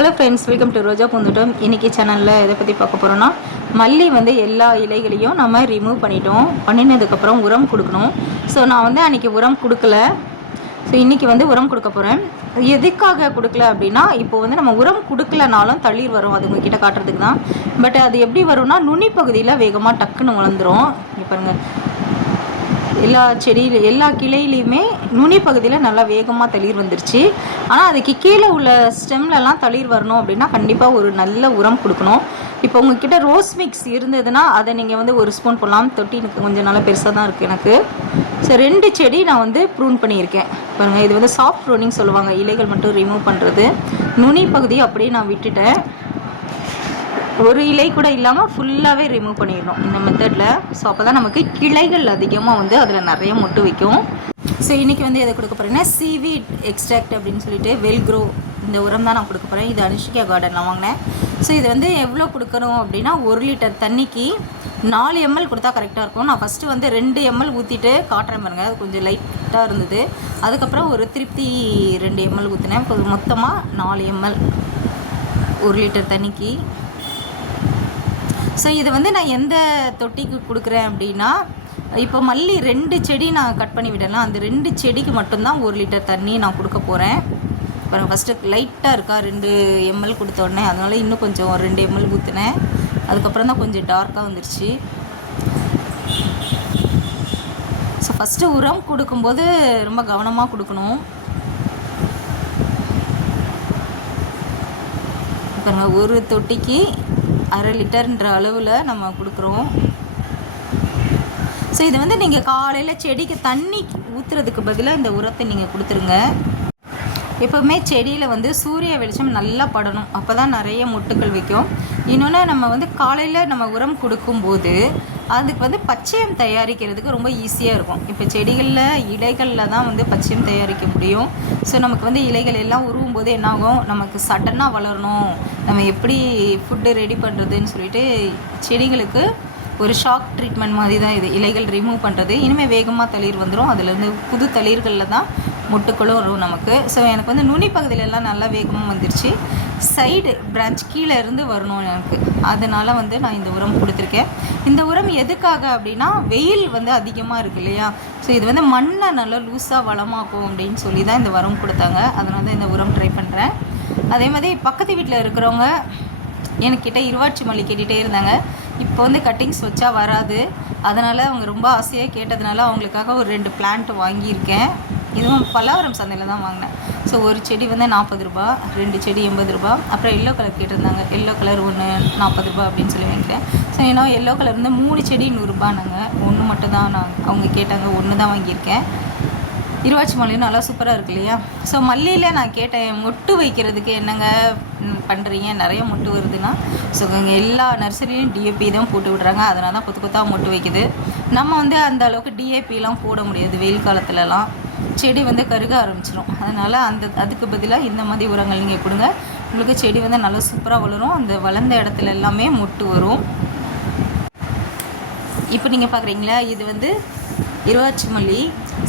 Hello friends welcome to Roja Poonthottam இன்றைக்கி சேனலில் எதை பற்றி பார்க்க போகிறோன்னா மல்லி வந்து எல்லா இலைகளையும் நம்ம ரிமூவ் பண்ணிட்டோம். பண்ணினதுக்கப்புறம் உரம் கொடுக்கணும். ஸோ நான் வந்து அன்றைக்கி உரம் கொடுக்கல. ஸோ இன்றைக்கி வந்து உரம் கொடுக்க போகிறேன் எதுக்காக கொடுக்கல அப்படின்னா இப்போ வந்து நம்ம உரம் கொடுக்கலனாலும் தளிர் வரும். அது உங்ககிட்ட காட்டுறதுக்கு தான். பட் அது எப்படி வரும்னா நுனி பகுதியில் வேகமாக டக்குன்னு வளர்ந்துடும் இங்கே பாருங்கள் எல்லா செடியில் எல்லா கிளையிலையுமே நுனி பகுதியில் நல்லா வேகமாக தளிர் வந்துருச்சு. ஆனால் அதுக்கு கீழே உள்ள ஸ்டெம்லலாம் தளிர் வரணும் அப்படின்னா கண்டிப்பாக ஒரு நல்ல உரம் கொடுக்கணும். இப்போ உங்ககிட்ட ரோஸ் மிக்ஸ் இருந்ததுன்னா அதை நீங்கள் வந்து ஒரு ஸ்பூன் போடலாம். தொட்டி எனக்கு கொஞ்சம் நல்லா பெருசாக தான் இருக்குது எனக்கு. ஸோ ரெண்டு செடி நான் வந்து ப்ரூன் பண்ணியிருக்கேன். பாருங்கள் இது வந்து சாஃப்ட் ப்ரூனிங் சொல்லுவாங்க. இலைகள் மட்டும் ரிமூவ் பண்ணுறது நுனி பகுதியை அப்படியே நான் விட்டுட்டேன். ஒரு இலை கூட இல்லாமல் ஃபுல்லாகவே ரிமூவ் பண்ணிடணும் இந்த மெத்தடில் ஸோ அப்போ தான் நமக்கு கிளைகள் அதிகமாக வந்து அதில் நிறைய மொட்டு வைக்கும். ஸோ இன்றைக்கி வந்து எதை கொடுக்க போகிறேன்னா சீவீட் எக்ஸ்ட்ராக்ட் அப்படின்னு சொல்லிட்டு வெல்க்ரோ இந்த உரம் தான் நான் கொடுக்க போகிறேன் இது அனுஷிகா கார்டனில் வாங்கினேன். ஸோ இது வந்து எவ்வளோ கொடுக்கணும் அப்படின்னா ஒரு லிட்டர் தண்ணிக்கு நாலு எம்எல் கொடுத்தா கரெக்டாக இருக்கும். நான் ஃபஸ்ட்டு வந்து ரெண்டு எம்எல் ஊற்றிட்டு காட்டுறேன் பாருங்க அது கொஞ்சம் லைட்டாக இருந்தது. அதுக்கப்புறம் ஒரு திருப்தி ரெண்டு எம்எல் ஊற்றினேன் மொத்தமாக நாலு எம்எல் ஒரு லிட்டர் தண்ணிக்கு ஸோ இது வந்து நான் எந்த தொட்டிக்கு கொடுக்குறேன் அப்படின்னா இப்போ மல்லி ரெண்டு செடி நான் கட் பண்ணி விடலாம் அந்த ரெண்டு செடிக்கு மட்டும்தான் ஒரு லிட்டர் தண்ணி நான் கொடுக்க போகிறேன் இப்போ ஃபஸ்ட்டு லைட்டாக இருக்கா ரெண்டு எம்எல் கொடுத்த உடனே அதனால் இன்னும் கொஞ்சம் ரெண்டு எம்எல் ஊற்றுனேன் அதுக்கப்புறம் தான் கொஞ்சம் டார்க்காக வந்துருச்சு. ஸோ ஃபஸ்ட்டு உரம் கொடுக்கும்போது ரொம்ப கவனமாக கொடுக்கணும். பாருங்க ஒரு தொட்டிக்கு அரை லிட்டர்ன்ற அளவில் நம்ம கொடுக்குறோம். ஸோ இது வந்து நீங்கள் காலையில் செடிக்கு தண்ணி ஊற்றுறதுக்கு பதிலாக இந்த உரத்தை நீங்கள் கொடுத்துருங்க. எப்போவுமே செடியில் வந்து சூரிய வெளிச்சம் நல்லா படணும். அப்போ தான் நிறைய மொட்டுக்கள் வைக்கும். இன்னொன்று நம்ம வந்து காலையில் நம்ம உரம் கொடுக்கும்போது அதுக்கு வந்து பச்சையம் தயாரிக்கிறதுக்கு ரொம்ப ஈஸியாக இருக்கும். இப்போ செடிகளில் இலைகளில் தான் வந்து பச்சையம் தயாரிக்க முடியும். ஸோ நமக்கு வந்து இலைகள் எல்லாம் உருவும் போது என்னாகும்? நமக்கு சடனாக வளரணும். நம்ம எப்படி ஃபுட்டு ரெடி பண்ணுறதுன்னு சொல்லிட்டு செடிகளுக்கு ஒரு ஷாக் ட்ரீட்மெண்ட் மாதிரி தான் இது. இலைகள் ரிமூவ் பண்ணுறது இனிமேல் வேகமாக தளிர் வந்துடும் அதுலேருந்து புது தளிர்களில் தான் மொட்டுக்களும் வரும் நமக்கு. ஸோ எனக்கு வந்து நுனி பகுதியில எல்லாம் நல்லா வேகமாக வந்துருச்சு. சைடு பிரான்ச் கீழே இருந்து வரணும் எனக்கு. அதனால் வந்து நான் இந்த உரம் கொடுத்துருக்கேன். இந்த உரம் எதுக்காக அப்படின்னா வெயில் வந்து அதிகமாக இருக்கு இல்லையா? ஸோ இது வந்து மண்ணை நல்லா லூஸாக வளமாக்கும் அப்படின்னு சொல்லி தான் இந்த உரம் கொடுத்தாங்க. அதனால தான் இந்த உரம் ட்ரை பண்ணுறேன் அதே மாதிரி பக்கத்து வீட்டில் இருக்கிறவங்க என்கிட்ட இருவாட்சி மல்லி கேட்டுகிட்டே இருந்தாங்க. இப்போ வந்து கட்டிங்ஸ் வச்சா வராது. அதனால் அவங்க ரொம்ப ஆசையாக கேட்டதுனால அவங்களுக்காக ஒரு ரெண்டு பிளான்ட் வாங்கியிருக்கேன். இதுவும் பல்லாவரம் சந்தையில் தான் வாங்கினேன். ஸோ ஒரு செடி வந்து நாற்பது ரூபா ரெண்டு செடி எண்பது ரூபா அப்புறம் எல்லோ கலர் கேட்டிருந்தாங்க. எல்லோ கலர் ஒன்று நாற்பது ரூபா அப்படின்னு சொல்லி வாங்கிட்டேன். ஸோ ஏன்னா எல்லோ கலர் வந்து மூணு செடி நூறுரூபா நாங்கள் ஒன்று மட்டும் தான் நான் அவங்க கேட்டாங்க ஒன்று தான் வாங்கியிருக்கேன். இருவாச்சி மல்லியும் நல்லா சூப்பராக இருக்கு இல்லையா? ஸோ மல்லியில் நான் கேட்டேன் மொட்டு வைக்கிறதுக்கு என்னங்க பண்ணுறீங்க நிறைய மொட்டு வருதுன்னா. ஸோ இங்கே எல்லா நர்சரியும் டிஏபி தான் போட்டு விட்றாங்க. அதனால தான் கொத்து கொத்தாக மொட்டு வைக்குது. நம்ம வந்து அந்த அளவுக்கு டிஏபிலாம் போட முடியாது வெயில் காலத்துலலாம். செடி வந்து கருக ஆரம்பிச்சிடும் அதனால் அந்த அதுக்கு பதிலாக இந்த மாதிரி உரங்கள் நீங்கள் கொடுங்க. உங்களுக்கு செடி வந்து நல்லா சூப்பராக வளரும். அந்த வளர்ந்த இடத்துல எல்லாமே மொட்டு வரும். இப்போ நீங்கள் பார்க்குறீங்களா இது வந்து இருவாச்சி மல்லி.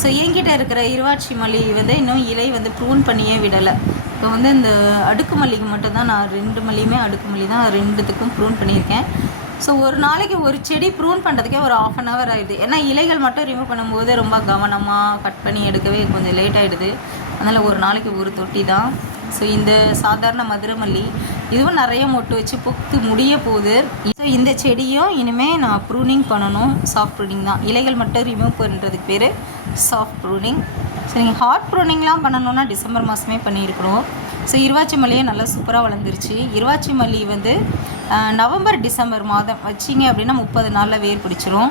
ஸோ என்கிட்ட இருக்கிற இருவாச்சி மல்லி வந்து இன்னும் இலை வந்து ப்ரூன் பண்ணியே விடலை. இப்போ வந்து இந்த அடுக்கு மல்லிக்கு மட்டும் தான் நான் ரெண்டு மல்லியுமே அடுக்கு மல்லி தான் ரெண்டுத்துக்கும் ப்ரூன் பண்ணியிருக்கேன். ஸோ ஒரு நாளைக்கு ஒரு செடி ப்ரூன் பண்ணுறதுக்கே ஒரு ஆஃப் அன் ஹவர் ஆகிடுது ஏன்னா இலைகள் மட்டும் ரிமூவ் பண்ணும்போது ரொம்ப கவனமாக கட் பண்ணி எடுக்கவே கொஞ்சம் லேட் ஆகிடுது அதனால் ஒரு நாளைக்கு ஒரு தொட்டி தான். ஸோ இந்த சாதாரண மதுரமல்லி இதுவும் நிறைய மொட்டு வச்சு பொத்து முடிய போகுது. ஸோ இந்த செடியும் இனிமேல் நான் ப்ரூனிங் பண்ணணும். சாஃப்ட் ப்ரூனிங் தான். இலைகள் மட்டும் ரிமூவ் பண்ணுறதுக்கு பேர் சாஃப்ட் ப்ரூனிங் ஸோ நீங்கள் ஹார்ட் ப்ரூனிங்லாம் பண்ணணுன்னா டிசம்பர் மாதமே பண்ணியிருக்கணும் ஸோ இருவாச்சி மல்லியும் நல்லா சூப்பராக வளர்ந்துருச்சு. இருவாச்சி மல்லி வந்து நவம்பர் டிசம்பர் மாதம் வச்சிங்க அப்படின்னா முப்பது நாளில் வேர் பிடிச்சிரும்.